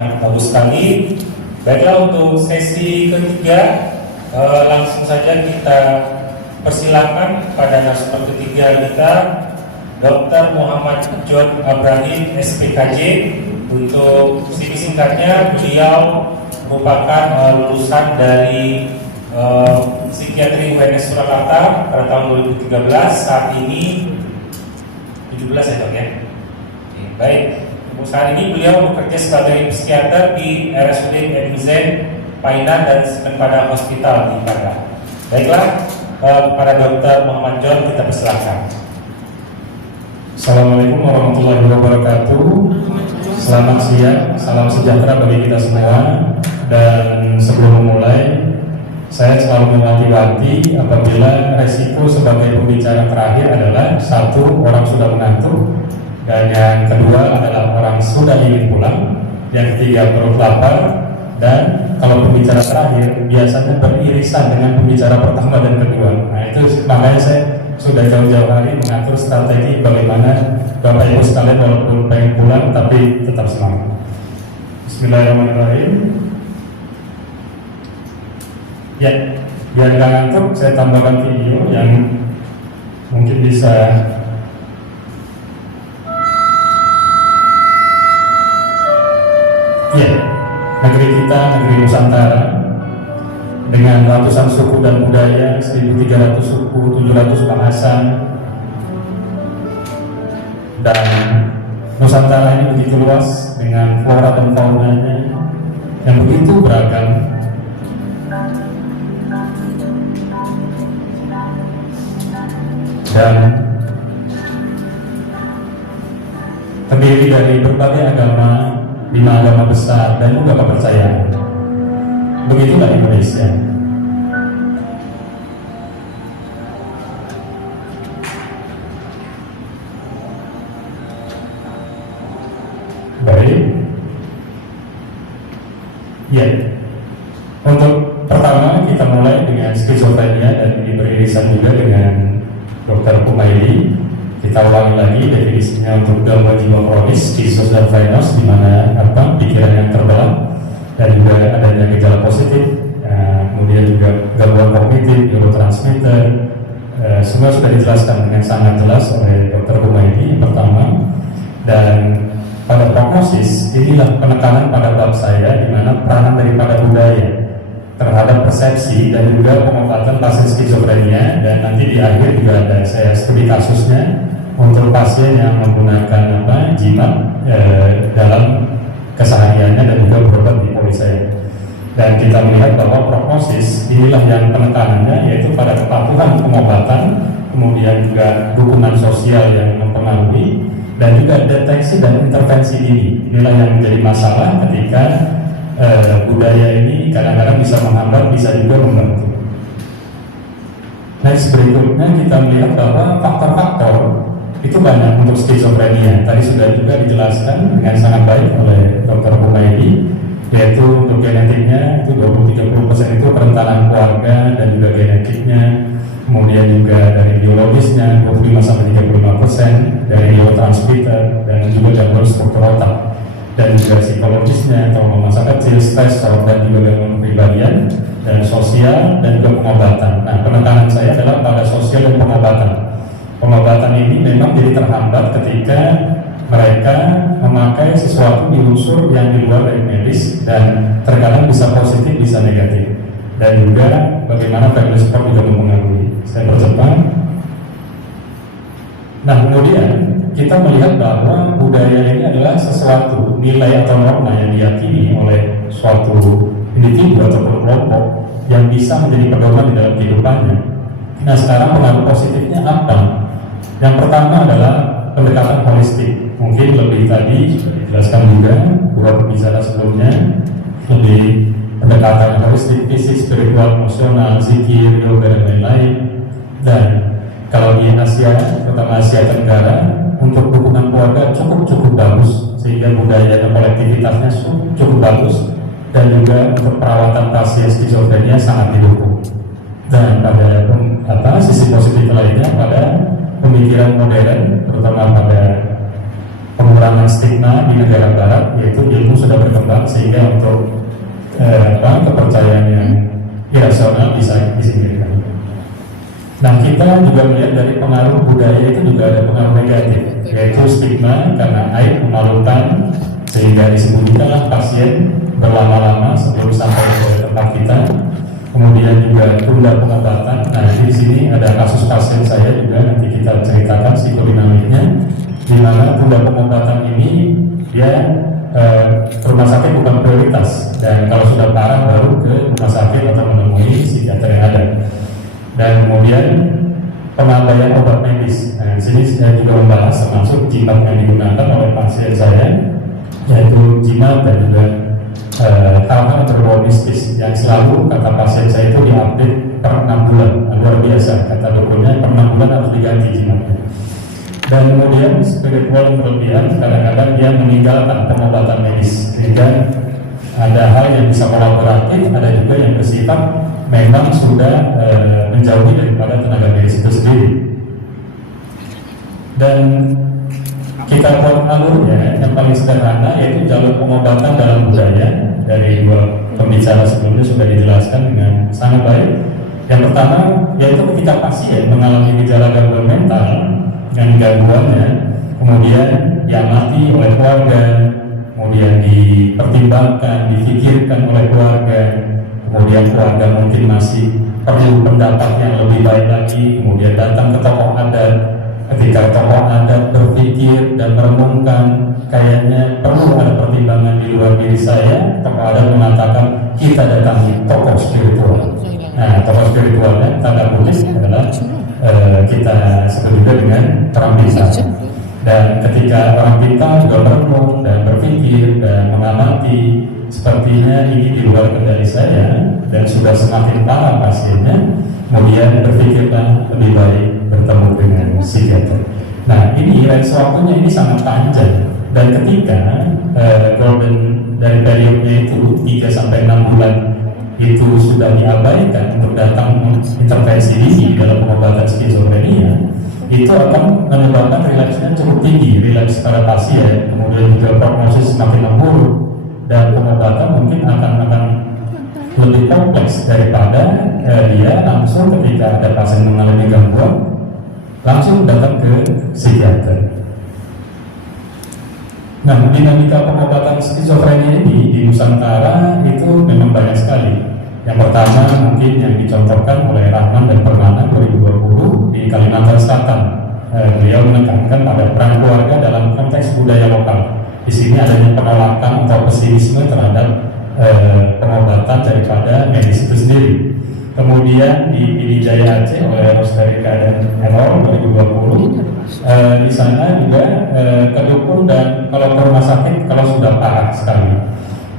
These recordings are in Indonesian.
Bagus sekali. Baiklah, untuk sesi ketiga langsung saja kita persilahkan pada narasumber ketiga kita, Dr. Muhammad John Abrahim SPKJ. Untuk CV singkatnya, beliau merupakan lulusan dari Psikiatri UNS Surakarta pada tahun 2013. Saat ini 17 ya dok ya. Oke, baik. Saat ini beliau bekerja sebagai psikiater di RSUD MZ Painan dan Semenpada Hospital di Padang. Baiklah, kepada Dr. Muhammad John kita persilakan. Assalamualaikum warahmatullahi wabarakatuh. Selamat siang, salam sejahtera bagi kita semua. Dan sebelum memulai, saya selalu mewanti-wanti apabila resiko sebagai pembicara terakhir adalah satu, orang sudah mengantuk, dan yang kedua adalah orang sudah ingin pulang, yang ketiga perut lapar, dan kalau pembicara terakhir biasanya beririsan dengan pembicara pertama dan kedua. Nah itu makanya saya sudah jauh-jauh hari mengatur strategi bagaimana Bapak Ibu sekalian walaupun pengen pulang tapi tetap semangat. Bismillahirrahmanirrahim. Ya, biar nggak ngantuk saya tambahkan video yang mungkin bisa. Ya, negeri kita, negeri Nusantara dengan ratusan suku dan budaya, 1.300 suku, 700 bahasa, dan Nusantara ini begitu luas dengan flora dan faunanya yang begitu beragam. Dan terdiri dari berbagai agama, 5 agama besar dan juga kepercayaan. Begitulah Indonesia. Baik. Ya. Untuk pertama kita mulai dengan skizofrenia dan ini beririsan juga dengan Dr. Kumaili. Kita ulangi lagi definisinya untuk gangguan jiwa kronis, skizofrenos, di mana pikiran yang terbelah dan juga adanya gejala positif, kemudian juga gangguan kognitif, neurotransmitter, semua sudah dijelaskan dengan sangat jelas oleh Dr. Kumaili yang pertama. Dan pada prognosis inilah penekanan pada bab saya, di mana peranan daripada budaya terhadap persepsi dan juga pengobatan pasien skizofrenia, dan nanti di akhir juga ada saya studi kasusnya untuk pasien yang menggunakan jimat dalam kesehariannya dan juga berobat di polis saya. Dan kita melihat bahwa prognosis inilah yang penekanannya, yaitu pada kepatuhan pengobatan, kemudian juga dukungan sosial yang mempengaruhi, dan juga deteksi dan intervensi dini. Inilah yang menjadi masalah ketika budaya ini kadang-kadang bisa menghambat, bisa juga membantu. Next, berikutnya kita melihat bahwa faktor-faktor itu banyak untuk skizofrenia. Tadi sudah juga dijelaskan dengan sangat baik oleh Dr. Kumaili, yaitu untuk genetiknya itu 20-30% itu kerentanan keluarga dan juga genetiknya, kemudian juga dari biologisnya 25-35% dari neurotransmitter dan juga gangguan struktur otak, dan juga psikologisnya atau masa kecil, stres, dan juga gangguan kepribadian dan sosial dan juga pengobatan. Nah, penekanan saya adalah pada sosial dan pengobatan. Pengobatan ini memang jadi terhambat ketika mereka memakai sesuatu di unsur yang di luar dari medis, dan terkadang bisa positif, bisa negatif, dan juga bagaimana family support juga mempengaruhi. Saya percepat. Nah, kemudian kita melihat bahwa budaya ini adalah sesuatu nilai atau norma yang diyakini oleh suatu individu ataupun kelompok yang bisa menjadi pedoman di dalam kehidupannya. Nah, sekarang pengaruh positifnya apa? Yang pertama adalah pendekatan holistik. Mungkin lebih tadi sudah dijelaskan juga beberapa pembicara sebelumnya, lebih pendekatan holistik, fisik, spiritual, emosional, zikir, yoga, dan lain-lain. Dan kalau di Asia, terutama Asia Tenggara, untuk dukungan keluarga cukup bagus, sehingga budaya dan kolektivitasnya cukup bagus, dan juga untuk perawatan pasien skizofrenia sangat didukung. Dan pada sisi positif lainnya, pada pemikiran modern, terutama pada pengurangan stigma di negara barat, yaitu ilmu sudah berkembang sehingga untuk kepercayaan yang irasional bisa disingkirkan. Nah, kita juga melihat dari pengaruh budaya itu juga ada pengaruh negatif, yaitu stigma karena aib memalukan, sehingga disembunyikanlah pasien berlama-lama sebelum sampai ke tempat kita. Kemudian juga tunda pengobatan. Nah, di sini ada kasus pasien saya juga, nanti kita ceritakan psikodinamiknya, di mana tunda pengobatan ini dia rumah sakit bukan prioritas, dan kalau sudah parah baru ke rumah sakit atau menemui psikiater yang ada. Dan kemudian pengabaian obat medis. Nah, di sini saya juga membahas termasuk jimat yang digunakan oleh pasien saya, yaitu jimat dan juga hal-hal berbau mistis yang selalu kata pasien saya itu diupdate per 6 bulan. Nah, luar biasa, kata dokurnya per 6 bulan harus diganti jimatnya. Dan kemudian spiritual yang berlebihan, kadang-kadang dia meninggalkan pengobatan medis, sehingga ada hal yang bisa kolaboratif, ada juga yang bersifat memang sudah menjauhi daripada tenaga medis itu sendiri. Dan kita buat alurnya yang paling sederhana, yaitu jalur pengobatan dalam budaya. Dari dua pembicara sebelumnya sudah dijelaskan dengan sangat baik. Yang pertama yaitu ketika pasien mengalami gejala gangguan mental dengan gangguannya, kemudian diamati oleh keluarga, kemudian dipertimbangkan, difikirkan oleh keluarga, kemudian keluarga mungkin masih perlu pendapat yang lebih baik lagi, kemudian datang ke tokoh adat. Ketika tokoh adat berpikir dan merenungkan, kayaknya perlu ada pertimbangan di luar diri saya, tokoh adat mengatakan kita datangi tokoh spiritual. Nah, tokoh spiritualnya tanda kutip adalah kita sebut juga dengan orang pintar. Dan ketika orang pintar juga merenung dan berpikir dan mengamati, sepertinya ini di luar kendali saya dan sudah semakin parah pasiennya, kemudian berpikirlah lebih baik bertemu dengan psikiater. Nah, ini range waktunya ini sangat panjang, dan ketika golden dari periodnya itu 3-6 bulan itu sudah diabaikan untuk datang intervensi dini dalam pengobatan skizofrenia, itu akan menyebabkan relaksnya cukup tinggi, relaks pada pasien, kemudian juga prognosis semakin memburuk, dan pengobatan mungkin akan lebih kompleks daripada dia langsung ketika ada pasien mengalami gangguan langsung datang ke psikiater. Nah, dinamika pengobatan skizofrenia ini di Nusantara itu memang banyak sekali. Yang pertama mungkin yang dicontohkan oleh Rahman dan Permana 2020 di Kalimantan Selatan. Beliau menekankan pada peran keluarga dalam konteks budaya lokal. Di sini adanya penolakan atau pesimisme terhadap pengobatan daripada medis itu sendiri. Kemudian di Pidijaya Aceh oleh Rostarika dan Errol 2020, di sana juga kedukung dan kalau ke rumah sakit kalau sudah parah sekali.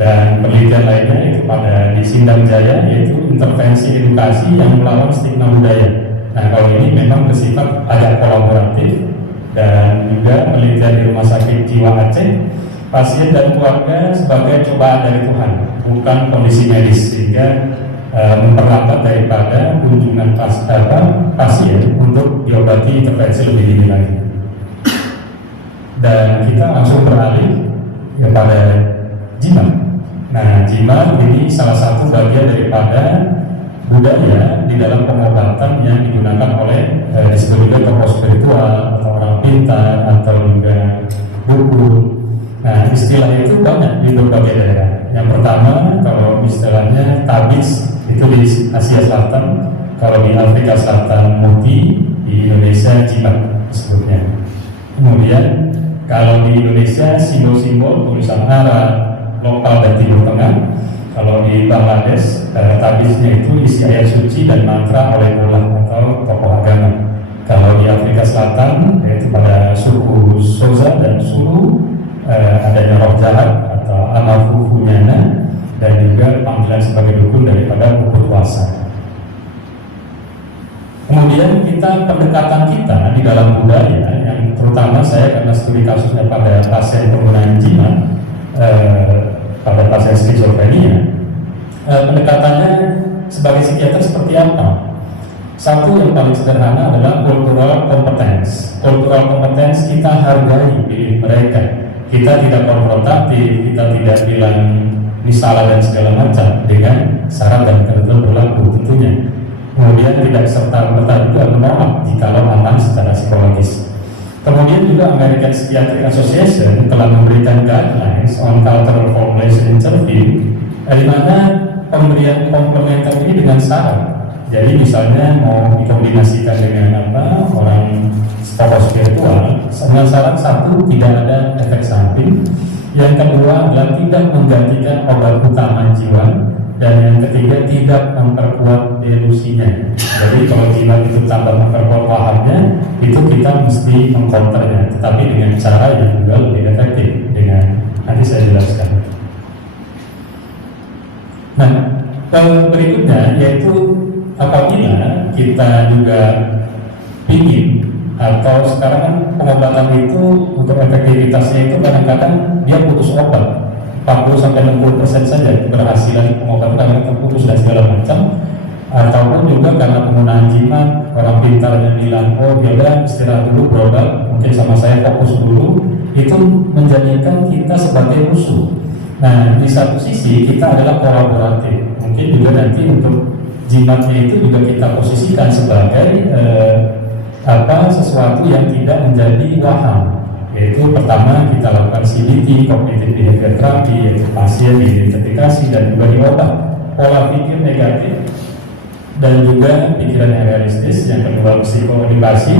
Dan penelitian lainnya itu pada di Sindang Jaya, yaitu intervensi edukasi yang melawan stigma budaya. Nah, kalau ini memang bersifat agak kolaboratif. Dan juga penelitian di Rumah Sakit Jiwa Aceh, pasien dan keluarga sebagai cobaan dari Tuhan, bukan kondisi medis, sehingga memperlambat daripada kunjungan pasien untuk diobati intervensi lebih dini lagi. Dan kita langsung beralih kepada jimat. Nah, jimat ini salah satu bagian daripada budaya di dalam pengobatan yang digunakan oleh disebut juga tokoh spiritual atau orang pintar atau juga buku. Nah, istilah itu banyak di berbagai daerah. Yang pertama, kalau istilahnya tabiz itu di Asia Selatan, kalau di Afrika Selatan muti, di Indonesia jimat disebutnya. Kemudian kalau di Indonesia simbol-simbol tulisan Arab, lokal dan Timur Tengah. Kalau di Bangladesh, tabiznya itu isi ayat suci dan mantra oleh mullah atau tokoh agama. Kalau di Afrika Selatan, yaitu pada suku Soza dan Sulu, adanya roh jahat atau amafu funyana, dan juga panggilan sebagai dukun daripada buku puasa. Kemudian pendekatan kita di dalam budaya, yang terutama saya karena studi kasusnya pada pasien penggunaan jimat, pada pasien skizofrenia, pendekatannya sebagai psikiater seperti apa? Satu yang paling sederhana adalah cultural competence. Cultural competence kita hargai pilih mereka. Kita tidak konfrontatif, kita tidak bilang ini salah dan segala macam dengan syarat dan ketentuan berlaku tentunya. Kemudian tidak serta-merta juga menolak jikalau aman secara psikologis. Kemudian juga American Psychiatric Association telah memberikan guidelines on cultural formulation interview, di mana pemberian komplementer ini dengan syarat. Jadi misalnya mau dikombinasikan dengan orang tokoh spiritual, dengan syarat satu tidak ada efek samping, yang kedua adalah tidak menggantikan obat utama jiwa, dan yang ketiga tidak memperkuat delusinya. Jadi kalau jimat itu tambah memperkuat pahamnya, itu kita mesti mengcounternya, tetapi dengan cara yang juga lebih efektif. Dengan nanti saya jelaskan. Nah, berikutnya yaitu apabila kita juga ingin, atau sekarang kan pengobatan itu untuk efektivitasnya itu kadang-kadang dia putus obat 40-60% saja keberhasilan pengobatan karena terputus dan segala macam, ataupun juga karena penggunaan jimat orang pintarnya bilang oh dia istirahat dulu berobat, mungkin sama saya fokus dulu, itu menjadikan kita sebagai musuh. Nah, di satu sisi kita adalah kolaboratif, mungkin juga nanti untuk jimatnya itu juga kita posisikan sebagai sesuatu yang tidak menjadi waham. Yaitu pertama kita lakukan CBT, Cognitive Behavior Therapy, yaitu pasien diidentifikasi dan juga diobat pola pikir negatif dan juga pikiran yang realistis. Yang kedua psikoedukasi,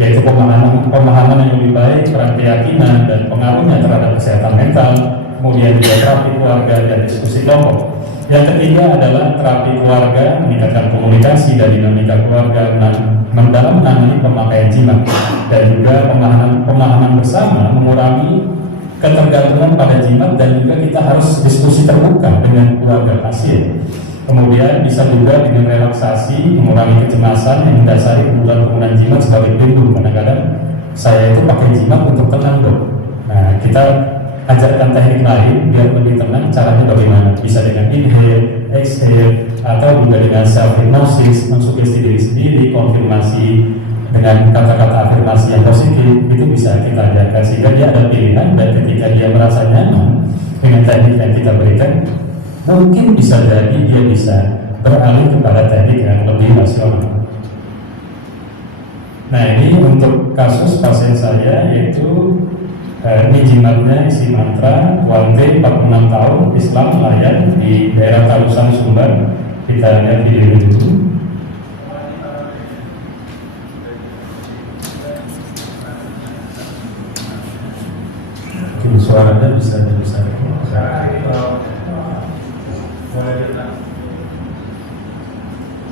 yaitu pemahaman yang lebih baik, peran keyakinan dan pengaruhnya terhadap kesehatan mental. Kemudian juga terapi keluarga dan diskusi kelompok. Yang ketiga adalah terapi keluarga, meningkatkan komunikasi dan dinamika keluarga dalam menangani pemakaian jimat, dan juga pemahaman bersama mengurangi ketergantungan pada jimat, dan juga kita harus diskusi terbuka dengan keluarga pasien. Kemudian bisa juga dengan relaksasi, mengurangi kecemasan yang mendasari kebutuhan penggunaan jimat sebagai pelindung. Kadang-kadang saya itu pakai jimat untuk tenang dok. Nah, kita ajarkan teknik lain biar lebih tenang. Caranya bagaimana? Bisa dengan inhale, exhale, atau juga dengan self hypnosis, mensugesti diri sendiri, konfirmasi dengan kata-kata afirmasi yang positif. Itu bisa kita ajarkan sehingga dia ada pilihan, dan ketika dia merasa nyaman dengan teknik yang kita berikan, mungkin bisa jadi dia bisa beralih kepada teknik yang lebih rasional. Nah, ini untuk kasus pasien saya, yaitu ini jimatnya isi mantra Wante, 46 tahun, Islam, nelayan di daerah Tarusan, Sumbar. Kita lihat video dulu. Mungkin suaranya bisa dibesarkan.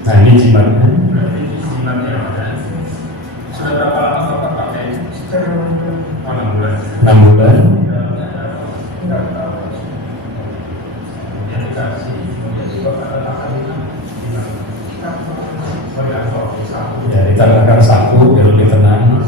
Nah, ini jimatnya. Sudah berapa lama Bapak pakai? 6 bulan. Ya, ditambahkan saku biar lebih tenang.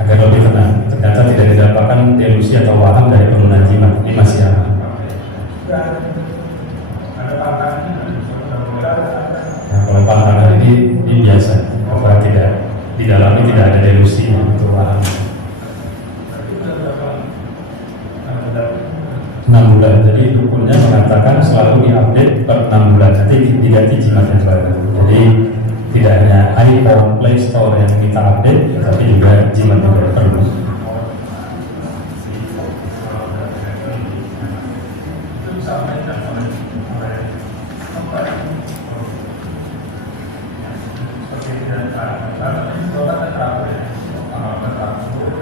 Agar lebih tenang. Ternyata tidak didapatkan delusi atau waham dari penggunaan jimat. Ini masih aman. Nah, kalau pantangan ini biasa, karena tidak di dalamnya tidak ada delusi untuk waham. 6 bulan. Jadi dukunnya mengatakan selalu diupdate per 6 bulan. Nanti diganti jimat yang baru. Jadi tidak hanya iPhone, Play Store yang kita update, tapi juga jimat juga perlu.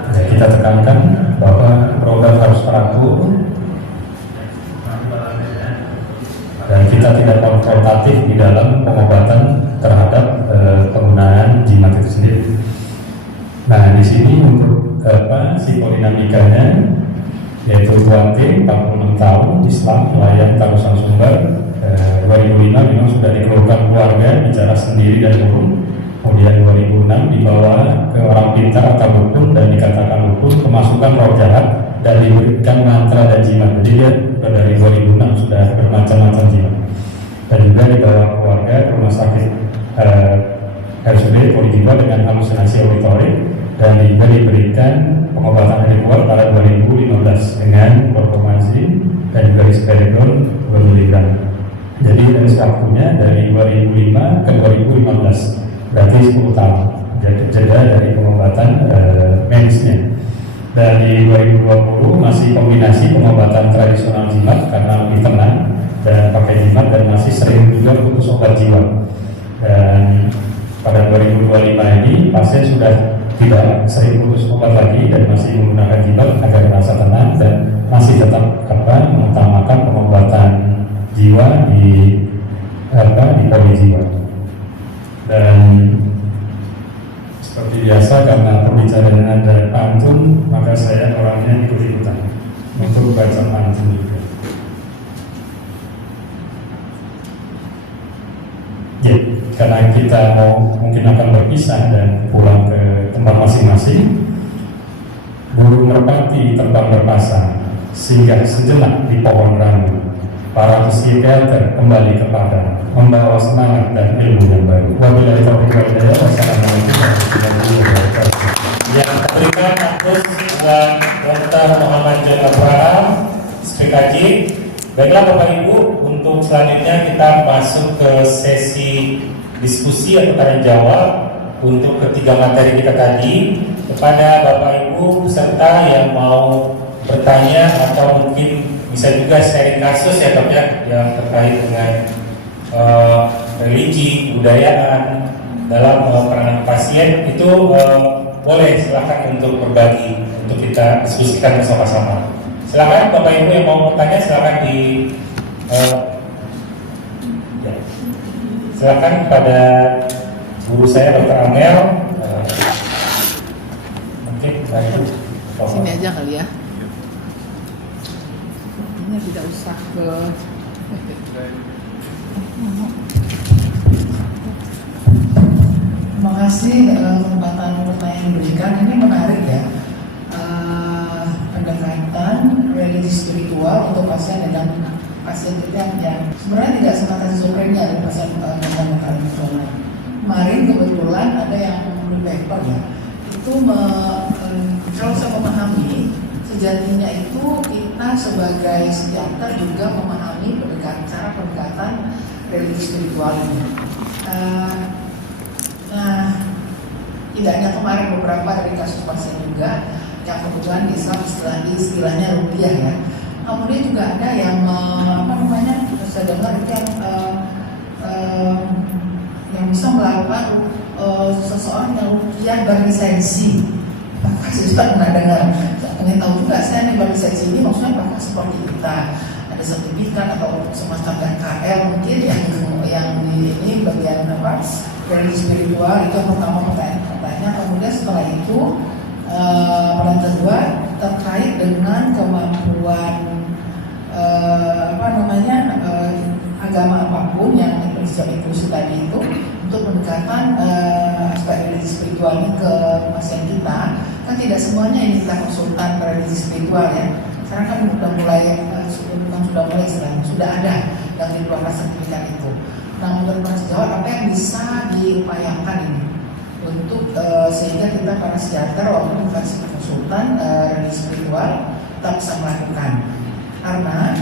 Ya, kita tekankan bahwa berobat harus teratur dan kita tidak konfrontatif di dalam pengobatan terhadap penggunaan jimat itu sendiri. Nah, di sini untuk psikodinamikanya, yaitu Tuante, 46 tahun, Islam, nelayan Tarusan, Sumbar. 2005 memang sudah dikeluarkan keluarga, bicara sendiri dan urun. Kemudian 2006 dibawa ke orang pintar atau dukun dan dikatakan dukun, kemasukan roh jahat dan diberikan mantra dan jimat. Jadi dia dari 2006 sudah bermacam-macam jimat. Dan juga dibawa keluarga ke rumah sakit RSUD Polijiwa dengan halusinasi auditorik, dan juga diberikan pengobatan ritual pada 2015 dengan chlorpromazin dan juga risperidon 2 mg. Jadi dari waktunya dari 2005 ke 2015, berarti 10 tahun jeda dari pengobatan medisnya. Dan di 2020 masih kombinasi pengobatan tradisional jimat karena lebih tenang dan pakai jimat, dan masih sering juga putus obat jiwa. Dan pada 2025 ini pasien sudah tidak sering putus obat lagi dan masih menggunakan jimat agar merasa tenang, dan masih tetap mengutamakan pengobatan jiwa di Polijiwa. Dan seperti biasa, karena pembicaraan dari pantun, maka saya orangnya ikut-ikutan untuk baca pantun juga. Ya, karena kita mungkin akan berpisah dan pulang ke tempat masing-masing, burung merpati terbang berpasang, singgah sejenak di pohon rambu. Para psikiater kembali ke padang, membawa semangat dan ilmu yang baru. Wabillahi taufiq wal hidayah. Wassalamualaikum warahmatullahi wabarakatuh. Yang berikan kampus Dr. Muhammad John Abraham, SPKJ. Baiklah Bapak Ibu, untuk selanjutnya kita masuk ke sesi diskusi atau tanya jawab untuk ketiga materi kita tadi. Kepada Bapak Ibu peserta yang mau bertanya atau mungkin bisa juga sharing kasus ya Dok, yang terkait dengan religi, kebudayaan dalam penanganan pasien, itu boleh silakan untuk berbagi, untuk kita diskusikan bersama-sama. Silakan Bapak Ibu yang mau bertanya, silakan silakan kepada guru saya Dr. Amel. Mungkin sini aja kali ya. Ini tidak usah ke. Terima kasih kesempatan pertanyaan yang diberikan. Ini menarik ya. Pendekatan religi spiritual untuk pasien dengan pasien kita yang sebenarnya tidak semata schizofrenia dan pasien dengan kardiolog. Kemarin kebetulan ada yang menulis paper ya. Itu kalau saya memahami, sejatinya itu kita sebagai psikiater juga memahami cara pendekatan religi spiritual ini. Nah, tidak hanya kemarin beberapa dari kasus pasien juga yang kebetulan di Islam istilahnya rupiah ya. Kemudian juga ada yang saya dengar itu yang bisa melakukan seseorang yang rupiah berlisensi. Apakah saya pernah dengar? Saya ingin tahu juga, saya nih berlisensi ini maksudnya apakah seperti kita ada sertifikat atau semacam KL mungkin yang di ini bagian apa dari spiritual. Itu yang pertama pertanyaan. Kemudian setelah itu pertanyaan kedua terkait dengan kemampuan agama apapun yang prinsip inklusi tadi itu untuk pendekatan aspek religi spiritual ini ke pasien kita. Kan tidak semuanya ini kita konsultan religi spiritual ya. Sekarang kan sudah mulai istilahnya sudah ada yang dikeluarkan sertifikat itu. Nah, menurut Mas Jawab, apa yang bisa diupayakan ini untuk sehingga kita para psikiater walaupun bukan konsultan religi spiritual tetap bisa melakukan, karena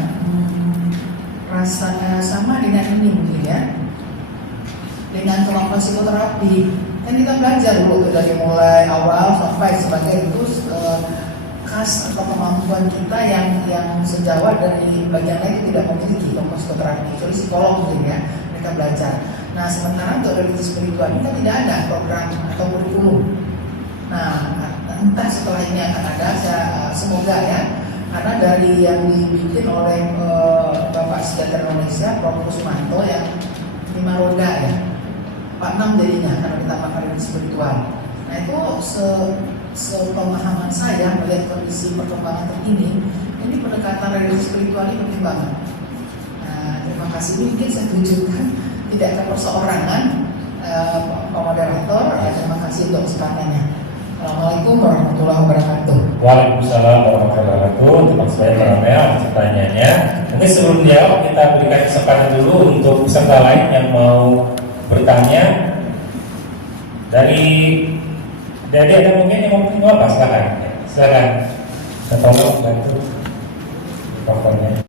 rasanya sama dengan ini mungkin ya, dengan kemampuan psikoterapi kan kita belajar dulu dari mulai awal sampai sebagai itu khas atau kemampuan kita yang sejawat dari bagian lain itu tidak memiliki kemampuan psikoterapi, kecuali psikolog mungkin ya mereka belajar. Nah, sementara untuk religi spiritual ini kan tidak ada program atau kurikulum. Nah, entah setelah ini akan ada, semoga ya, karena dari yang dibikin oleh Bapak Psikiater Indonesia, Prof. Kusmanto yang 5 roda ya, 46 jadinya karena ditambahkan religi spiritual. Nah, itu sepemahaman saya melihat kondisi perkembangan terkini, ini pendekatan religi spiritual ini penting banget. Nah, terima kasih. Mungkin saya tunjukkan tidak ke perseorangan Pak Moderator. Terima kasih untuk kesempatannya. Assalamualaikum warahmatullahi wabarakatuh. Waalaikumsalam warahmatullahi wabarakatuh. Terima kasih banyak Pak Ramel atas pertanyaannya. Mungkin sebelum jawab kita berikan kesempatan dulu untuk peserta lain yang mau bertanya. Dari ada mungkin yang mau apa? Silakan. Silakan. Saya tolong bantu mikrofonnya.